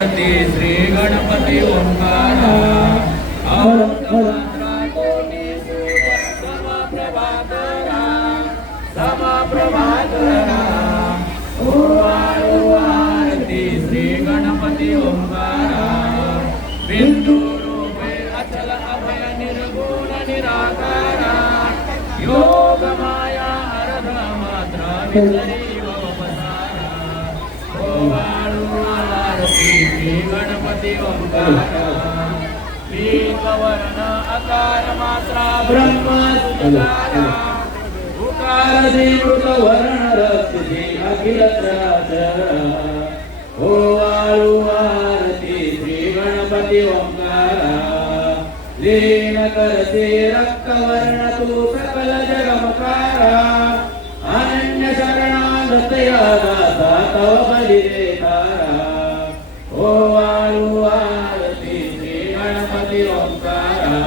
श्री गणपती ओंकारा. समप्रभाकरा समप्रभाकरा ओवाळू आरती श्री गणपती ओंकारा. बिंदू रूपे अचल अभय निर्गुण निराकारा. योग माया अर्ध मात्रा विसरी गणपती ओंकारा वर्ण अकार मात्रा ब्रह्म उकार वर्ण रक्ती अखिल त्राचरा आरती श्री गणपती ओंकारा लीन करते रक्तवर्ण तू सकल जगमकारा शरणागतया दाता तव बलिरे तारा ओवाळू आरती श्री गणपती ओंकारा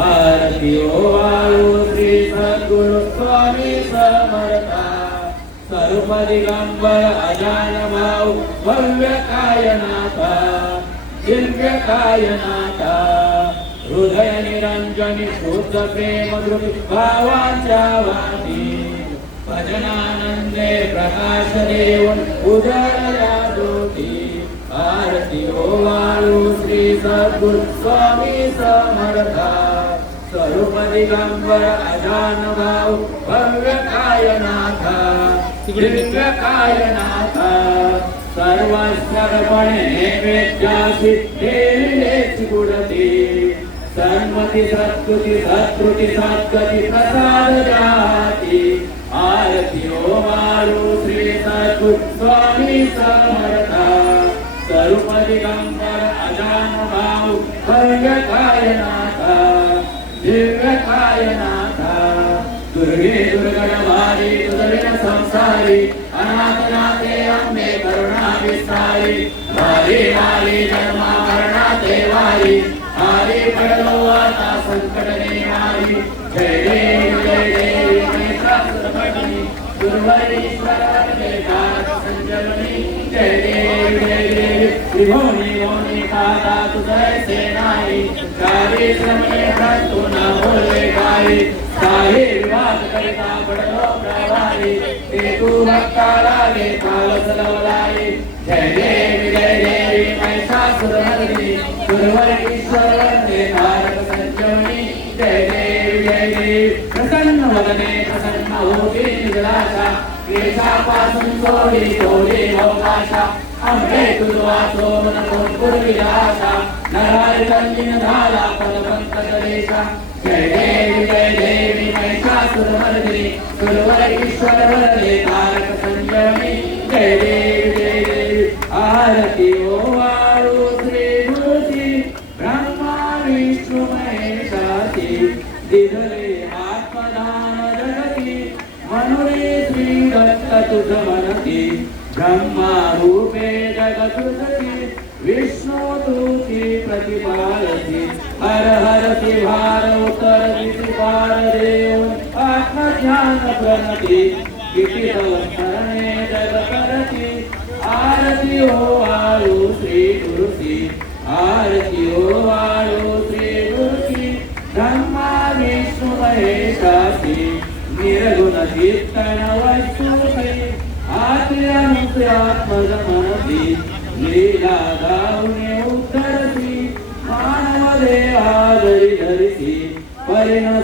आरती ओवाळू श्री सद्गुरु स्वामी समर्था सर्व दिगंबर अजान भाऊ भव्य कायनाथा दिव्य कायनाथा हृदय निरंजनी शुद्ध प्रेम दृढ भावांच्या वाटी भजनानंदे प्रकाश देऊन उजळल्या वाळू श्री सद्गुरु स्वामी समर्था स्वरूप दिगंबर अजान भाव भव्य कायनाथा दिव्य कायनाथा सर्वणे नैवेद्यासी देवीलेच गुणती सन्मती सत्कृती सत्कृती सत्कती प्रसाद जाती आरती ओ मारू श्री सद्गुरु स्वामी समर्थ स्वरूप दिगंबर अजान भाऊ भव्य कायनाथा दिव्य कायनाथा दुर्गे दुर्गण भारी दुर्गण संसारी अनाथ नाथे अंबे करुणा विस्तारी भारी भारी जन्मा मरणाते वारी हारी पडलो आता संकट निवारी जय देव। जय देव दुर्वरी दुर्वरीश्वर वरदे कारक जय देव जय त्रिभुवनी भुवनी काला तुझय सेनाई चारी न बोले विवाद करिता पडलो प्रवाही ते तू भक्ता लागे लवलाई जय देवी जय देवी संजीवनी जय देवी जय देवी प्रसन्न वदने प्रसन्न होती केशापासून अंबे तुझा सोमन पूर्विलासा नरार कल्लिन झाला पदपंत जय देवी जय देवी महिषासुरमर्दिनी सुरवर ईश्वर वरदे तारक संजीवनी जय देवी जय देवी आरती श्री ब्रह्मा दिधले आत्मदान मनुरे श्री दत्त तुझ ब्रह्मा जगतुझी विष्णू प्रतिपालती हर हरती भार उतर दिसी पार देऊन प्रणती। किती शरणे जग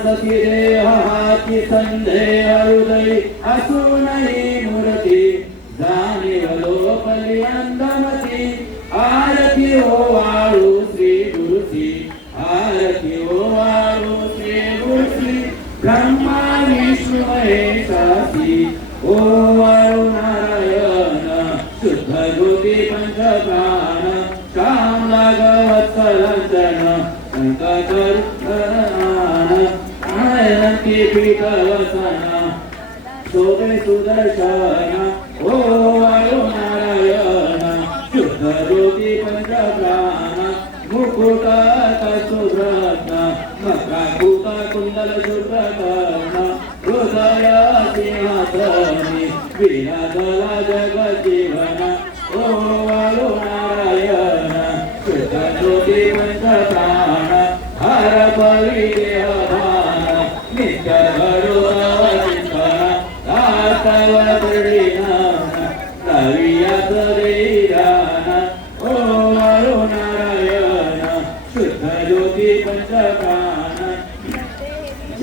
सती देह हाती संदेह हृदय असूनही मूर्ती जाणीव लोपली अंधमती आरती ओ वाळू श्री गुरुची आरती ओ वाळू श्री गुरुची ब्रह्मा विष्णू महेशासी ओ वाळू नारायण शुद्ध ज्योती पंच प्राण श्याम लागवत्सलंचन संकटन पीठ वसन शोभे सुदर्शन ओ वाळू नारायण शुद्ध ज्योती पंच प्राण मुकुट मका कुका कुंडल शुद्ध हृदय सिंहासनी विराजला जग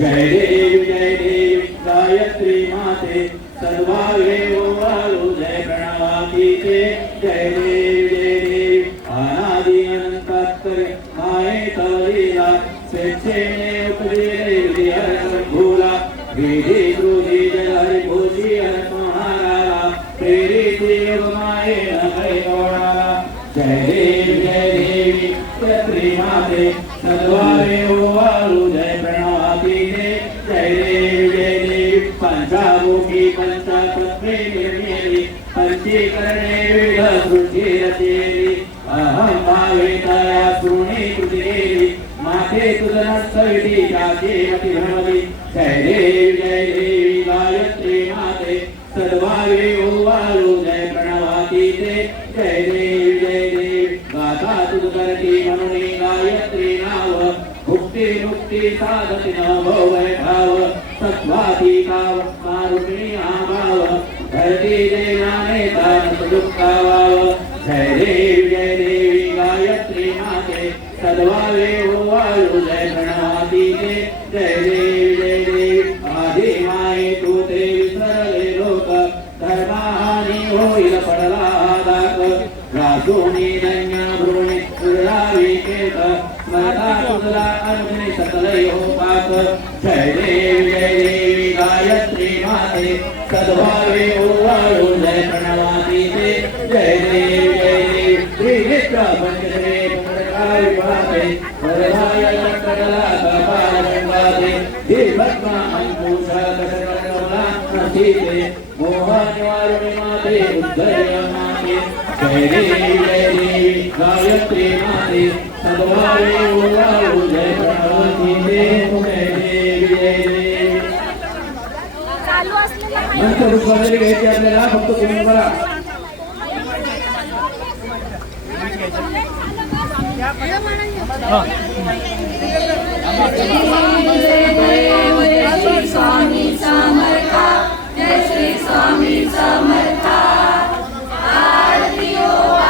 जय देव जय देव गायत्री माते सर्वागे ओवाळू जय प्रणवातीचे जय देव जय देव अनादि अनंतात्तर माये तव लीला जय देवी जय माते जय जय देवी जय देवी पंचामुखी निर्मिली पंचीकरणे विविध सृष्टी रचेली अहं भावितया शृणी कृती माते तुझनस्तविधी जातीमती भ्रमती। जय देवी जय देवी। मुक्ती साधती न भवय भाव सत्वाती काव मारुणी आभाव धरती देवाने तान दुःखावाव जय देवी जय देवी गायत्री माते सद्भावे ओवाळू जय प्रणवातीचे जय देवी। सद्भावे ओवाळू जय प्रणवातीचे जय देवी जय देवी श्री विष्णू पंचदेवे पुंडकाय विभाते वरदाय लक्कडला कपाल गंगाते हे भस्म अंकुश कटकटोला नसीते मोहन वारुणी माते उद्धय माते जय देवी जय देवी गायत्री माते सद्भावे ओवाळू जय प्रणवातीचे जय देवी जय देवी चालू असलेला नंतर रुपाली घ्यायची आपल्याला फक्त तुम्ही बघा स्वामी समर्था जय श्री स्वामी समर्था आरती ओ आरती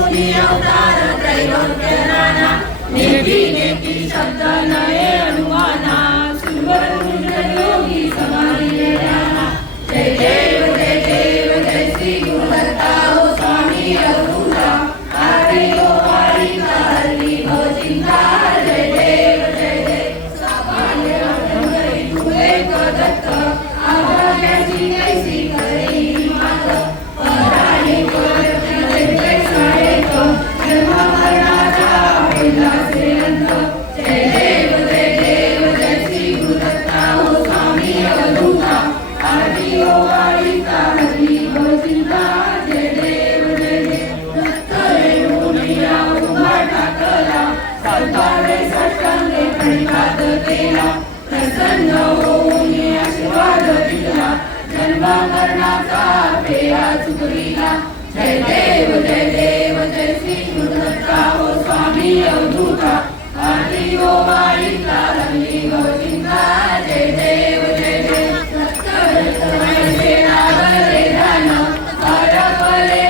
યોગી અવતાર ત્રૈલોક્ય નાના નિર્ભી નેકી શબ્દ નયે અનુ गणनाथ केला प्रसन्न होऊन आशीर्वाद दिला जन्मा मरणाचा फेरा चुकविला जय देव जय देव जय श्री गुरुदत्ता हो स्वामी अवधूता आरती हो माळीला रंगी गोविंदा जय देव जय देव सत्तर जय नागरे धाना हरपले